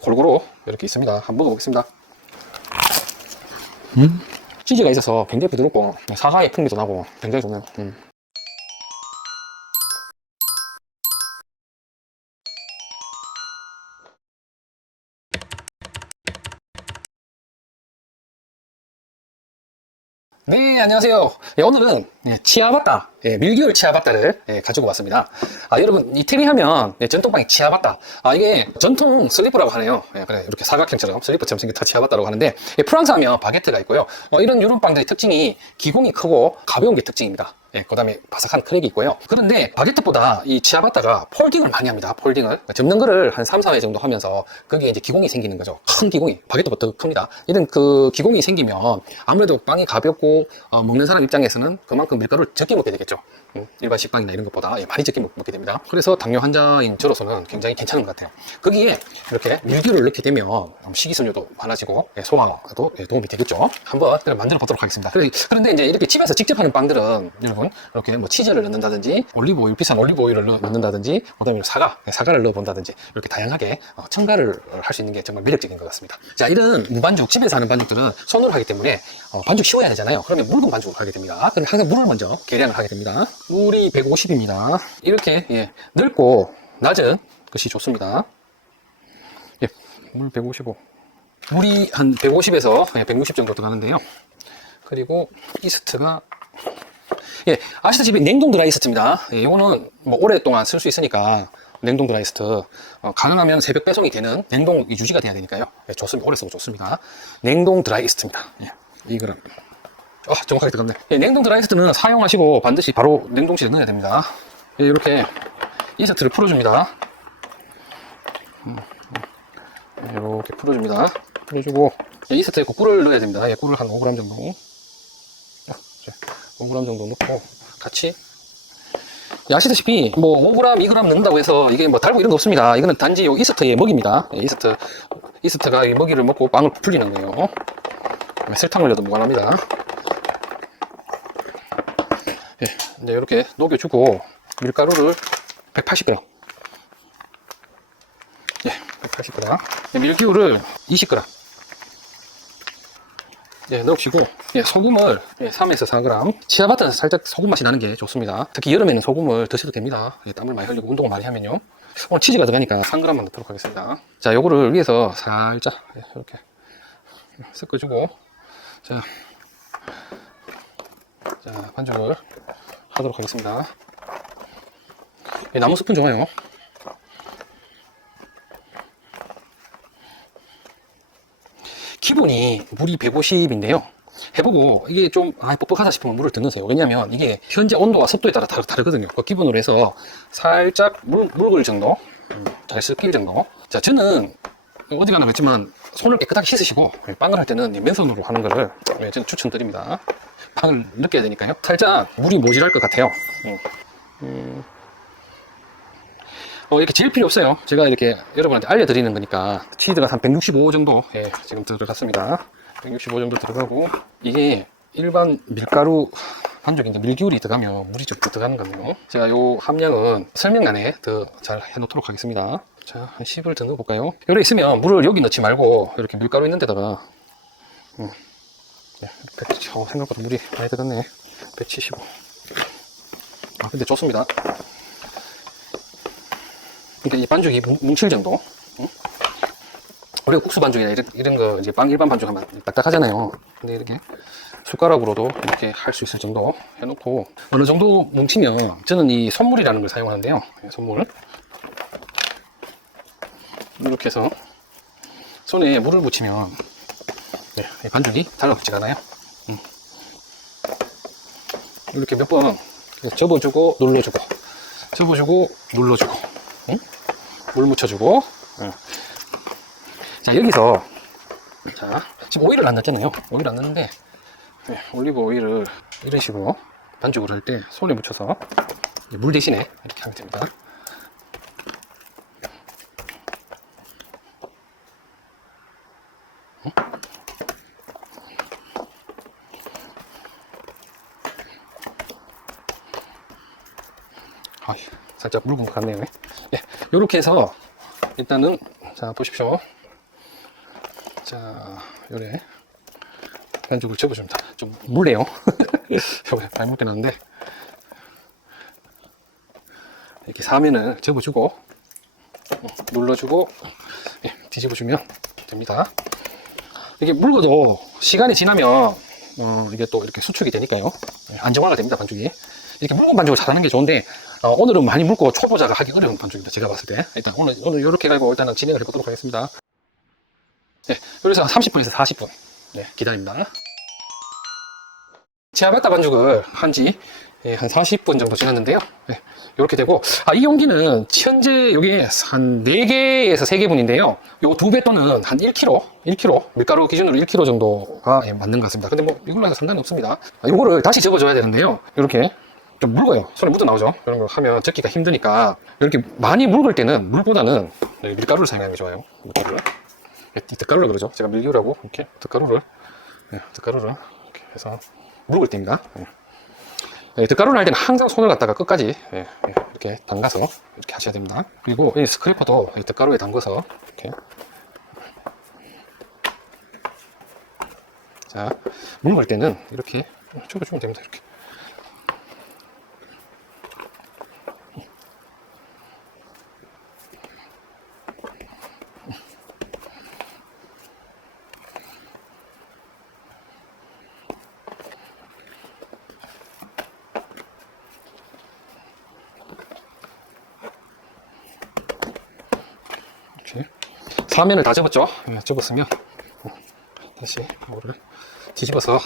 골고루 이렇게 있습니다. 한번 먹어보겠습니다. 치즈가 있어서 굉장히 부드럽고 사과의 풍미도 나고 굉장히 좋네요. 네, 안녕하세요. 오늘은 치아바타, 밀기울 치아바타를 가지고 왔습니다. 여러분, 이태리 하면 전통빵이 치아바타. 이게 전통 슬리퍼라고 하네요. 그래, 이렇게 사각형처럼 슬리퍼처럼 생긴 다 치아바타라고 하는데, 프랑스 하면 바게트가 있고요. 이런 빵들의 특징이 기공이 크고 가벼운 게 특징입니다. 그 다음에 바삭한 크랙이 있고요. 그런데 바게트보다 이 치아바타가 폴딩을 많이 합니다. 폴딩을. 접는 거를 한 3, 4회 정도 하면서 거기에 이제 기공이 생기는 거죠. 큰 기공이. 바게트보다 더 큽니다. 이런 그 기공이 생기면 아무래도 빵이 가볍고 먹는 사람 입장에서는 그만큼 밀가루를 적게 먹게 되겠죠. 일반 식빵이나 이런 것보다 많이 적게 먹게 됩니다. 그래서 당뇨 환자인 저로서는 굉장히 괜찮은 것 같아요. 거기에 이렇게 밀기를 넣게 되면 식이섬유도 많아지고 소화도 도움이 되겠죠. 한번 만들어 보도록 하겠습니다. 그런데 이제 이렇게 집에서 직접 하는 빵들은 여러분 이렇게 뭐 치즈를 넣는다든지 올리브 오일, 비싼 올리브 오일을 넣는다든지 그다음에 사과를 넣어 본다든지 이렇게 다양하게 첨가를 할 수 있는 게 정말 매력적인 것 같습니다. 자, 이런 무반죽, 집에서 하는 반죽들은 손으로 하기 때문에 반죽 쉬워야 되잖아요. 그러면 묽은 반죽을 하게 됩니다. 그럼 항상 물을 먼저 계량을 하게 됩니다. 물이 150입니다. 이렇게 넓고 낮은 것이 좋습니다. 물 155. 물이 한 150에서 160 정도 들어가는데요. 그리고 이스트가 아시다시피 냉동 드라이 이스트입니다. 이거는 뭐 오랫동안 쓸 수 있으니까 냉동 드라이 이스트 가능하면 새벽 배송이 되는 냉동 유지가 돼야 되니까요. 좋습니다. 오래 쓰고 좋습니다. 냉동 드라이 이스트입니다. 2g. 정확하게 들어갔네. 냉동 드라이 이스트는 사용하시고 반드시 바로 냉동실에 넣어야 됩니다. 이렇게 이스트를 풀어줍니다. 이렇게 풀어줍니다. 풀어주고 이스트에 꿀을 넣어야 됩니다. 꿀을 한 5g 정도. 5g 정도 넣고 같이. 아시다시피 뭐 5g, 2g 넣는다고 해서 이게 뭐 달고 이런 거 없습니다. 이거는 단지 요 이스트의 먹입니다. 이스트가 이 먹이를 먹고 빵을 부풀리는 거예요. 설탕을 넣어도 무관합니다. 이제 이렇게 녹여주고 밀가루를 180g. 180g. 밀기울을 20g. 넣으시고 소금을 3에서 4g. 치아바타는 살짝 소금 맛이 나는 게 좋습니다. 특히 여름에는 소금을 드셔도 됩니다. 땀을 많이 흘리고 운동을 많이 하면요. 오늘 치즈가 들어가니까 3g만 넣도록 하겠습니다. 자, 요거를 위에서 살짝 이렇게 섞어주고 자, 반죽을 하도록 하겠습니다. 나무 스푼 좋아요. 기본이 물이 150인데요. 해보고 이게 좀 뻑뻑하다 싶으면 물을 더 넣으세요. 왜냐면 이게 현재 온도와 습도에 따라 다르거든요. 그 기본으로 해서 살짝 묽을 정도, 잘 섞일 정도. 자, 저는 어디 가나 그렇지만 손을 깨끗하게 씻으시고 빵을 할 때는 맨손으로 하는 거를 저는 추천드립니다. 빵을 느껴야 되니까요. 살짝 물이 모자랄 것 같아요. 이렇게 질 필요 없어요. 제가 이렇게 여러분한테 알려드리는 거니까. 치즈가 한 165 정도 지금 들어갔습니다. 165 정도 들어가고 이게 일반 밀가루 반죽인데 밀기울이 들어가면 물이 좀 들어가는 거네요. 제가 요 함량은 설명란에 더 잘 해놓도록 하겠습니다. 자, 한 10을 더 넣어볼까요? 여기 있으면 물을 여기 넣지 말고 이렇게 밀가루 있는 데다가 생각보다 물이 많이 들어갔네. 175. 근데 좋습니다. 그러니까 이 반죽이 뭉칠 정도. 우리가 국수 반죽이나 이런 거 이제 빵 일반 반죽 하면 딱딱하잖아요. 근데 이렇게 숟가락으로도 이렇게 할 수 있을 정도 해놓고 어느 정도 뭉치면 저는 이 손물이라는 걸 사용하는데요. 손물 이렇게 해서 손에 물을 묻히면 반죽이 달라붙지가 않아요. 이렇게 몇 번 접어주고 눌러주고 접어주고 눌러주고 물 묻혀주고. 자, 여기서 지금 오일을 안 넣었잖아요. 오일 안 넣는데 올리브 오일을 이런 식으로 반죽을 할 때 손에 묻혀서 물 대신에 이렇게 하면 됩니다. 살짝 묽은 것 같네요. 이렇게 해서 일단은 자, 보십시오. 자, 요래 반죽을 접어줍니다. 좀 물래요. 많이 묻게 나는데 이렇게 사면을 접어주고 눌러주고 뒤집어주면 됩니다. 이게 묽어도 시간이 지나면 이게 또 이렇게 수축이 되니까요. 안정화가 됩니다. 반죽이. 이렇게 묽은 반죽을 잘하는 게 좋은데 오늘은 많이 묽고 초보자가 하기 어려운 반죽입니다. 제가 봤을 때 일단 오늘 이렇게 가지고 일단은 진행을 해보도록 하겠습니다. 네, 그래서 30분에서 40분 기다립니다. 치아바타 반죽을 한지 한 40분 정도 지났는데요. 이렇게 되고, 이 용기는 현재 여기 한 4개에서 3개분인데요. 요 2배 또는 한 1kg, 밀가루 기준으로 1kg 정도가 맞는 것 같습니다. 근데 뭐 이걸로 해도 상관이 없습니다. 요거를 다시 접어줘야 되는데요. 이렇게 좀 묽어요. 손에 묻어 나오죠. 이런 거 하면 접기가 힘드니까 이렇게 많이 묽을 때는 물보다는 밀가루를 사용하는 게 좋아요. 밀가루를. 덧가루를 그러죠. 제가 밀기라고 이렇게 덧가루를 이렇게 해서 묽을 때입니다. 덧가루를 할 때는 항상 손을 갖다가 끝까지 이렇게 담가서 이렇게 하셔야 됩니다. 그리고 이 스크래퍼도 덧가루에 담궈서 이렇게 자 묽을 때는 이렇게 접어주면 됩니다. 이렇게 사면을 다 접었죠. 접었으면 다시 이거를 뒤집어서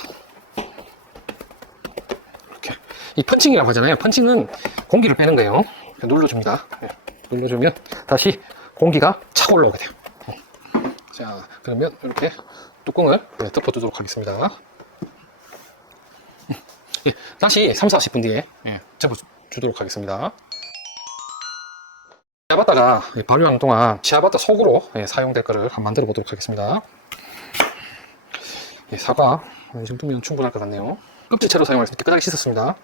이렇게 이 펀칭이라고 하잖아요. 펀칭은 공기를 빼는 거예요. 눌러줍니다. 눌러주면 다시 공기가 차고 올라오게 돼요. 자, 그러면 이렇게 뚜껑을 덮어두도록 하겠습니다. 다시 30-40분 뒤에 접어주도록 하겠습니다. 치아바타가 발효하는 동안 치아바타 속으로 사용될 거를 한번 만들어 보도록 하겠습니다. 사과 이 정도면 충분할 것 같네요. 껍질채로 사용할 수 있게 깨끗하게 씻었습니다.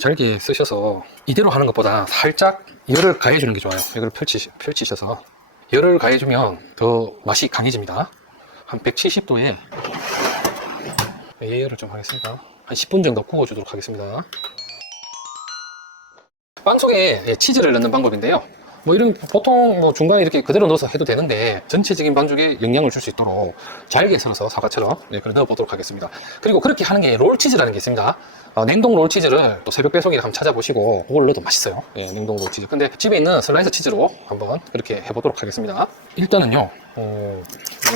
잘게 쓰셔서 이대로 하는 것보다 살짝 열을 가해주는 게 좋아요. 이걸 펼치셔서 열을 가해주면 더 맛이 강해집니다. 한 170도에 예열을 좀 하겠습니다. 한 10분 정도 구워주도록 하겠습니다. 빵 속에 치즈를 넣는 방법인데요. 뭐 이런 보통 뭐 중간에 이렇게 그대로 넣어서 해도 되는데 전체적인 반죽에 영향을 줄 수 있도록 잘게 썰어서 사과처럼 그걸 넣어보도록 하겠습니다. 그리고 그렇게 하는 게 롤치즈라는 게 있습니다. 냉동 롤치즈를 또 새벽 배송이라 한번 찾아보시고 그걸 넣어도 맛있어요. 냉동 롤치즈. 근데 집에 있는 슬라이스 치즈로 한번 그렇게 해보도록 하겠습니다. 일단은요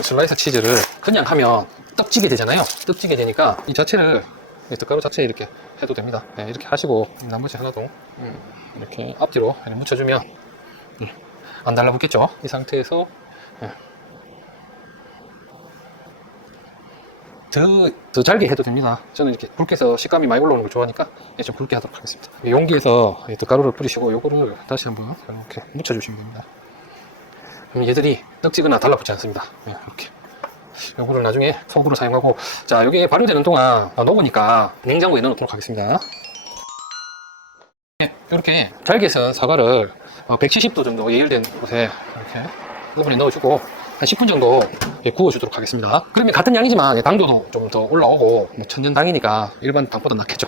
슬라이스 치즈를 그냥 하면 떡지게 되잖아요. 떡지게 되니까 이 자체를 덧가루 자체 이렇게 해도 됩니다. 이렇게 하시고 나머지 하나도 이렇게 앞뒤로 묻혀주면 안 달라붙겠죠. 이 상태에서 더 잘게 해도 됩니다. 저는 이렇게 굵게 해서 식감이 많이 올라오는 걸 좋아하니까 좀 굵게 하도록 하겠습니다. 용기에서 덧가루를 뿌리시고 요거를 다시 한번 이렇게 묻혀주시면 됩니다. 그럼 얘들이 떡지거나 달라붙지 않습니다. 이렇게 요거를 나중에 속으로 사용하고, 자, 여기에 발효되는 동안 녹으니까 냉장고에 넣어놓도록 하겠습니다. 이렇게 잘게 썬 사과를 170도 정도 예열된 곳에 이렇게 오븐에 넣어주고 한 10분 정도 구워주도록 하겠습니다. 그러면 같은 양이지만 당도도 좀 더 올라오고, 뭐 천연당이니까 일반 당보다 낫겠죠.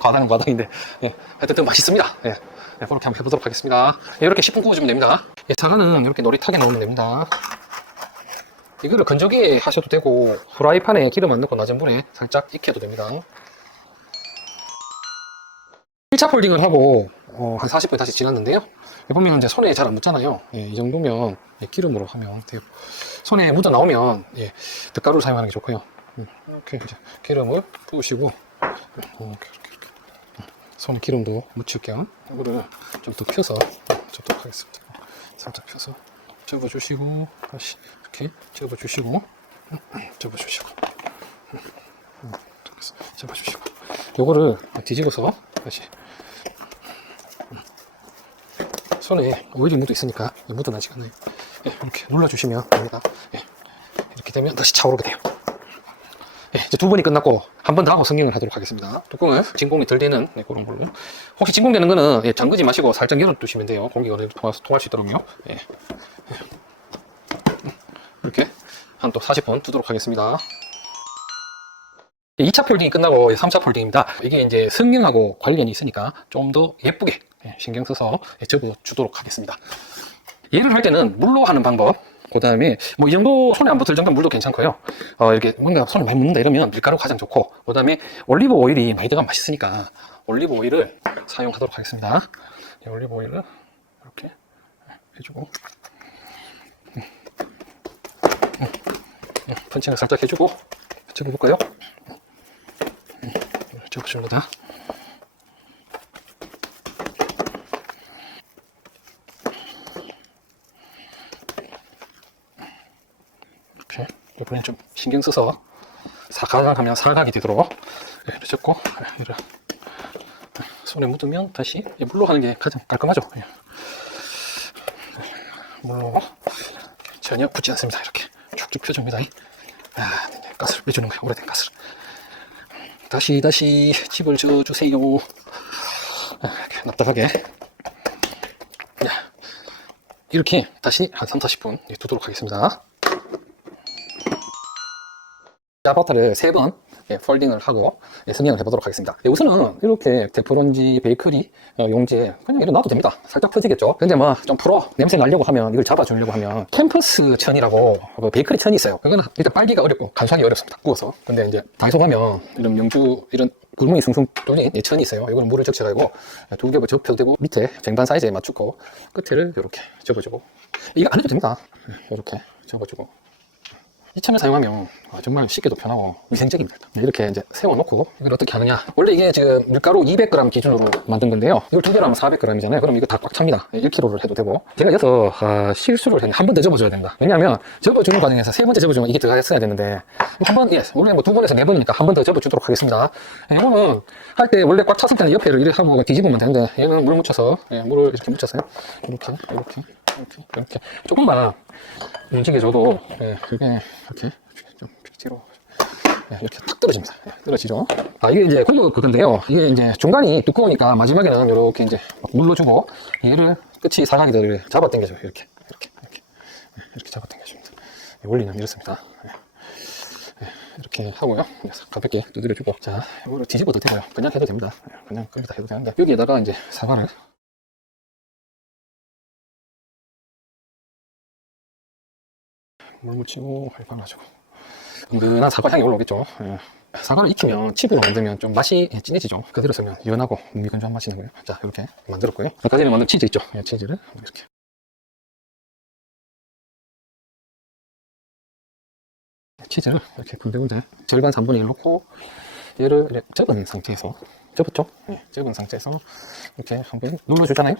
과당은 과당인데 하여튼 더 맛있습니다. 그렇게 한번 해보도록 하겠습니다. 이렇게 10분 구워주면 됩니다. 사과는 이렇게 노릇하게 넣으면 됩니다. 이거를 건조기에 하셔도 되고 프라이팬에 기름 안 넣고 낮은 불에 살짝 익혀도 됩니다. 1차 폴딩을 하고 한 40분 다시 지났는데요. 보면 이제 손에 잘 안 묻잖아요. 이 정도면 기름으로 하면 돼요. 손에 묻어 나오면 덧가루를 사용하는 게 좋고요. 이렇게 이제 기름을 부으시고 이렇게 손에 기름도 묻힐 겸 이거를 좀 더 펴서 접도록 하겠습니다. 살짝 펴서 접어주시고 다시 이렇게 접어주시고 접어주시고 요거를 뒤집어서 다시 손에 오일이 묻어 있으니까 묻어나지가 않아요. 이렇게 눌러주시면 됩니다. 이렇게 되면 다시 차오르게 돼요. 이제 두 번이 끝났고 한 번 더 하고 성형을 하도록 하겠습니다. 뚜껑을 진공이 덜 되는 그런 걸로. 혹시 진공되는 거는 잠그지 마시고 살짝 열어두시면 돼요. 공기가 통할 수 있도록요. 이렇게 한 또 40분 두도록 하겠습니다. 2차 폴딩이 끝나고 3차 폴딩입니다. 이게 이제 성형하고 관련이 있으니까 좀 더 예쁘게 신경 써서 접어주도록 하겠습니다. 얘를 할 때는 물로 하는 방법, 그 다음에 뭐 이 정도 손에 안 붙을 정도는 물도 괜찮고요. 이렇게 뭔가 손을 많이 묻는다 이러면 밀가루 가장 좋고, 그 다음에 올리브 오일이 많이 들어가면 맛있으니까 올리브 오일을 사용하도록 하겠습니다. 올리브 오일을 이렇게 해주고, 펀칭을 살짝 해주고 접어볼까요? 접어줍니다. 이렇게 이번엔 좀 신경 써서 사각하면 사각이 되도록 이렇게 접고, 이를 손에 묻으면 다시 물로 하는 게 가장 깔끔하죠. 물로 전혀 붙지 않습니다. 이렇게 쭉쭉 펴줍니다. 가스를 빼주는 거예요. 오래된 가스를. 다시 집을 져주세요. 이렇게 납작하게. 이렇게 다시 한 3, 40분 두도록 하겠습니다. 아바타를 3번 폴딩을 하고 성형을 해보도록 하겠습니다. 우선은 이렇게 테프론지 베이커리 용지에 그냥 이래 놔도 됩니다. 살짝 퍼지겠죠. 근데 뭐 좀 풀어 냄새 나려고 하면, 이걸 잡아주려고 하면 캠퍼스 천이라고 베이커리 천이 있어요. 그거는 일단 빨기가 어렵고 간수하기 어렵습니다. 구워서. 근데 이제 다이소 가면 이런 명주 이런 구멍이 숭숭 뚫린 천이 있어요. 이거는 물을 적셔가지고 2겹을 접혀도 되고, 밑에 쟁반 사이즈에 맞추고 끝을 이렇게 접어주고, 이거 안 해도 됩니다. 이렇게 접어주고. 이 천을 사용하면 정말 쉽게도 편하고 위생적입니다. 이렇게 이제 세워놓고, 이걸 어떻게 하느냐. 원래 이게 지금 밀가루 200g 기준으로 만든 건데요. 이걸 2개로 하면 400g이잖아요. 그럼 이거 다 꽉 찹니다. 1kg를 해도 되고. 제가 여기서 실수를 했는데 한 번 더 접어줘야 된다. 왜냐하면 접어주는 과정에서 3번째 접어주면 이게 들어갔어야 되는데, 한 번, 원래 뭐 2번에서 4번이니까 한 번 더 접어주도록 하겠습니다. 이거는 할 때 원래 꽉 찼을 때는 옆에를 이렇게 하고 뒤집으면 되는데, 얘는 물 묻혀서, 물을 이렇게 묻혀서요. 이렇게 조금만 움직여줘도 그게 이렇게 좀 뒤로 이렇게 탁 떨어집니다. 떨어지죠. 이게 이제 그건데요. 이게 이제 중간이 두꺼우니까 마지막에는 이렇게 이제 눌러주고, 얘를 끝이 사각이들 잡아당겨줘요. 이렇게 잡아당겨줍니다. 원리는 이렇습니다. 이렇게 하고요. 가볍게 두드려주고, 자, 이거를 뒤집어도 되고요. 그냥 해도 됩니다. 그냥 거기다 해도 되는데, 여기에다가 이제 사과를 물 묻히고 발라주고, 은근한 사과 향이 올라오겠죠. 사과를 익히면, 칩으로 만들면 좀 맛이 진해지죠. 그대로 쓰면 연하고 미건조한 맛이 나고요. 자, 이렇게 만들었고요. 아까 전에 만든 치즈 있죠. 치즈를 이렇게 치즈를 이렇게 군데군데 절반 3분의 1 넣고, 얘를 이렇게 접은 상태에서, 접었죠? 접은 상태에서 이렇게 한번 눌러주잖아요.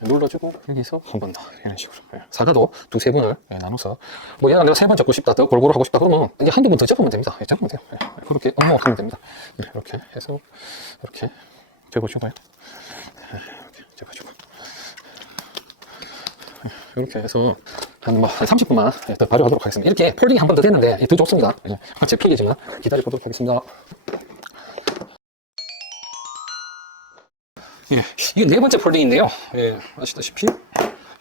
눌러주고, 여기서 한 번 더 이런 식으로. 사과도 2, 3번을 나눠서, 뭐 얘가 내가 3번 접고 싶다, 더 골고루 하고 싶다 그러면 이제 한두 번 더 접으면 됩니다. 접으면 돼요. 그렇게 업무하면 됩니다. 이렇게 해서 이렇게 접어주고요. 이렇게 접어주고, 이렇게 해서 한 30분만 더 발효하도록 하겠습니다. 이렇게 폴딩이 한 번 더 됐는데 더 좋습니다. 접히겠지만 기다려보도록 하겠습니다. 이게 4번째 폴딩인데요. 아시다시피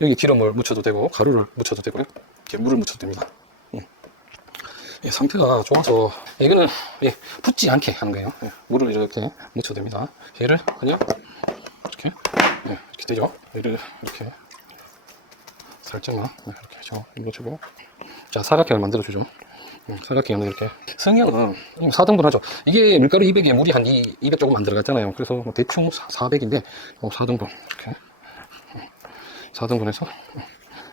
여기 기름을 묻혀도 되고, 가루를 묻혀도 되고요. 이렇게 물을 묻혀도 됩니다. 상태가 좋아서 이거는 붙지 않게 하는 거예요. 물을 이렇게 묻혀도 됩니다. 얘를 그냥 이렇게 되죠. 얘를 이렇게 살짝만 이렇게 눌러주고, 자, 사각형을 만들어주죠. 사각형을 이렇게. 성형은 4등분 하죠. 이게 밀가루 200에 물이 한 200 조금 안 들어갔잖아요. 그래서 뭐 대충 400인데 4등분 이렇게 4등분 해서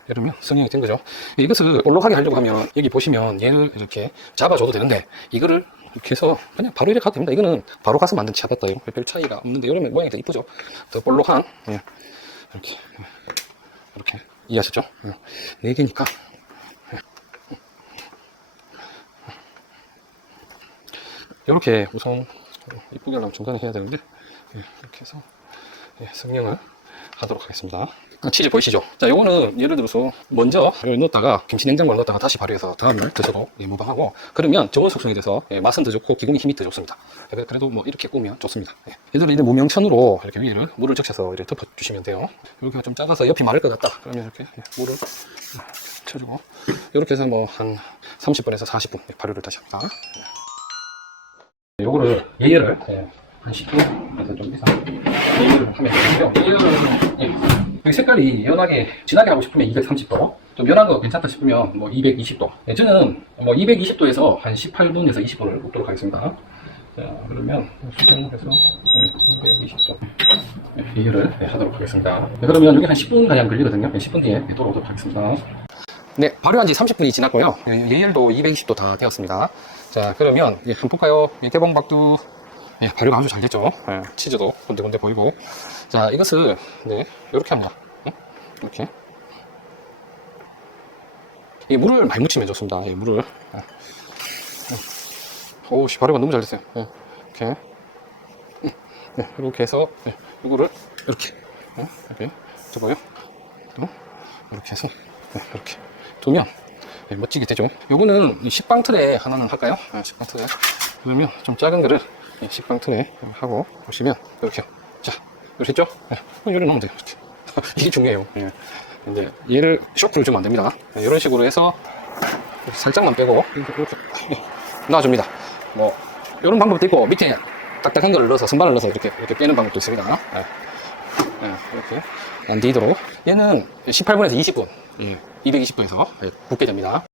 이러면 성형이 된 거죠. 이것을 볼록하게 하려고 하면 여기 보시면 얘를 이렇게 잡아줘도 되는데, 이거를 이렇게 해서 그냥 바로 이렇게 가도 됩니다. 이거는 바로 가서 만든 치아바타예요. 별 차이가 없는데, 이러면 모양이 더 이쁘죠. 더 볼록한 이렇게 이해하셨죠? 4개니까 이렇게 우선 이쁘게 하려면 중간에 해야 되는데, 이렇게 해서 성형을 하도록 하겠습니다. 치즈 보이시죠? 자, 요거는 예를 들어서 먼저 넣었다가 김치 냉장고에 넣었다가 다시 발효해서 다음날 드셔도 무방하고, 그러면 저온 숙성이 돼서 맛은 더 좋고 기공이 힘이 더 좋습니다. 그래도 뭐 이렇게 꾸면 좋습니다. 얘들은 이제 무명천으로 이렇게 위를 물을 적셔서 이렇게 덮어주시면 돼요. 여기가 좀 작아서 옆이 마를 것 같다 그러면 이렇게 물을 쳐주고, 이렇게 해서 뭐 한 30분에서 40분 발효를 다시 합니다. 요거를 예열을 한 10분 좀 이상 예열을 하면 되는데요. 예열은 여기 색깔이 연하게 진하게 하고 싶으면 230도, 좀 연한 거 괜찮다 싶으면 뭐 220도. 저는 뭐 220도에서 한 18분에서 20분을 굽도록 하겠습니다. 자, 그러면 수정해서 220도 예열을 하도록 하겠습니다. 그러면 여기 한 10분 가량 걸리거든요. 10분 뒤에 돌아오도록 하겠습니다. 네, 발효한 지 30분이 지났고요. 예열도 220도 다 되었습니다. 자, 그러면 한번 볼까요? 개봉박두 발효가 아주 잘 됐죠. 치즈도 건들건들 보이고. 자, 이것을 이렇게 합니다. 이렇게. 이 물을 많이 묻히면 좋습니다. 물을. 오우씨, 발효가 너무 잘 됐어요. 이렇게. 이렇게 해서 이거를 이렇게 접어요. 또 이렇게 해서 이렇게 두면 멋지게 되죠. 요거는 식빵 틀에 하나는 할까요? 식빵 틀에. 그러면 좀 작은 거를 식빵 틀에 하고 보시면 이렇게. 자, 이렇게 했죠? 이렇게 넣으면 돼요. 이렇게. 이게 중요해요. 근데 얘를 쇼크를 주면 안 됩니다. 이런 식으로 해서 살짝만 빼고 이렇게 놔줍니다. 뭐 이런 방법도 있고, 밑에 딱딱한 거를 넣어서 선반을 넣어서 이렇게 빼는 방법도 있습니다. 이렇게 안 뒤도록. 얘는 18분에서 20분 220도에서 굽게 됩니다.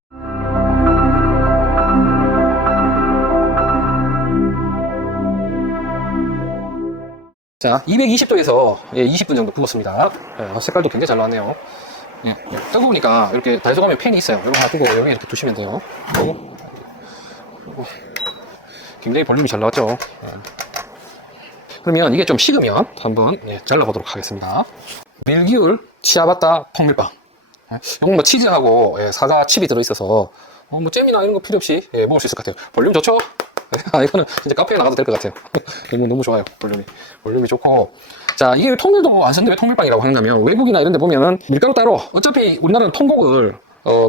자, 220도에서 20분 정도 굽었습니다. 색깔도 굉장히 잘 나왔네요. 뜨거우니까 이렇게 다이소 가면 팬이 있어요. 이거 하나 두고 여기 이렇게 두시면 돼요. 그리고 굉장히 볼륨이 잘 나왔죠. 그러면 이게 좀 식으면 한번 잘라보도록 하겠습니다. 밀기울 치아바타 통밀빵. 이건 뭐 치즈하고 사과 칩이 들어있어서 뭐 잼이나 이런 거 필요 없이 먹을 수 있을 것 같아요. 볼륨 좋죠? 이거는 진짜 카페에 나가도 될 것 같아요. 너무 좋아요. 볼륨이 좋고. 자, 이게 통밀도 완성된 통밀빵이라고 하냐면, 외국이나 이런 데 보면은 밀가루 따로, 어차피 우리나라는 통곡을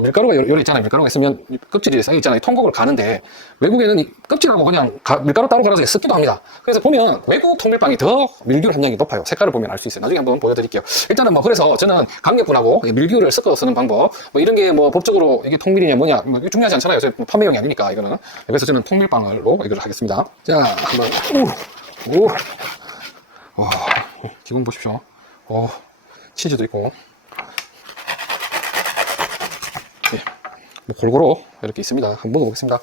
밀가루가 여기 있잖아요. 밀가루가 있으면 껍질이 쌓여 있잖아요. 통곡을 가는데, 외국에는 이 껍질하고 그냥 밀가루 따로 갈아서 섞기도 합니다. 그래서 보면 외국 통밀빵이 더 밀기울 함량이 높아요. 색깔을 보면 알 수 있어요. 나중에 한번 보여드릴게요. 일단은 뭐 그래서 저는 강력분하고 밀기울을 섞어 쓰는 방법, 뭐 이런 게 뭐 법적으로 이게 통밀이냐 뭐냐 뭐 중요하지 않잖아요. 판매용이 아니니까 이거는. 그래서 저는 통밀빵으로 이걸 하겠습니다. 자, 한번 와, 기분 보십시오. 치즈도 있고. 뭐 골고루 이렇게 있습니다. 한번 먹어보겠습니다.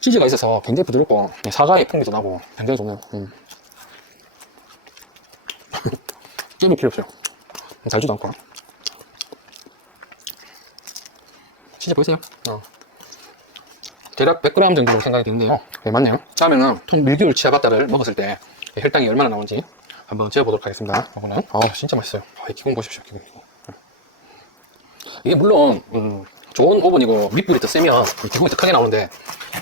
치즈가 있어서 굉장히 부드럽고 사과의 풍미도 나고 굉장히 좋네요. 찜이 필요 없어요. 달지도 않고. 치즈 보이세요? 대략 100g 정도 생각이 드는데요. 맞네요. 다음에는 밀기울 치아바타를 먹었을 때 혈당이 얼마나 나오는지 한번 재어보도록 하겠습니다. 이거는 진짜 맛있어요. 기공 보십시오. 기공. 이게 물론 좋은 오븐이고 윗불이 더 세면 기공이 더 크게 나오는데,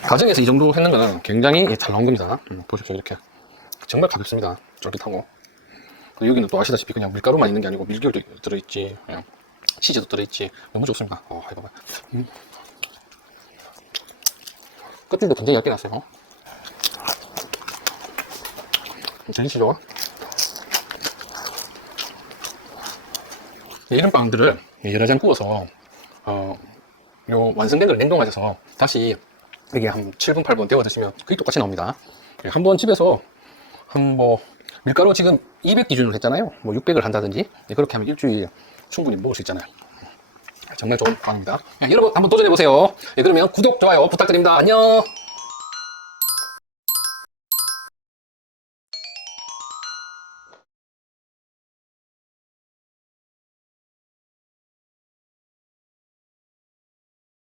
가정에서 이 정도 했는 거는 굉장히 잘 나온 겁니다. 보십시오. 이렇게 정말 가볍습니다. 쫄깃하고. 여기는 또 아시다시피 그냥 밀가루만 있는 게 아니고 밀기울도 들어있지, 치즈도 들어있지. 너무 좋습니다. 이거 봐. 껍질도 굉장히 얇게 났어요. 들리시죠? 이런 빵들을 여러 장 구워서 요 완성된 걸 냉동하셔서 다시 이게 한 7분 8분 데워 드시면 그게 똑같이 나옵니다. 한번 집에서 밀가루 지금 200 기준으로 했잖아요. 뭐 600을 한다든지 그렇게 하면 일주일 충분히 먹을 수 있잖아요. 정말 좋은 빵입니다. 여러분 한번 도전해보세요. 그러면 구독, 좋아요 부탁드립니다. 안녕.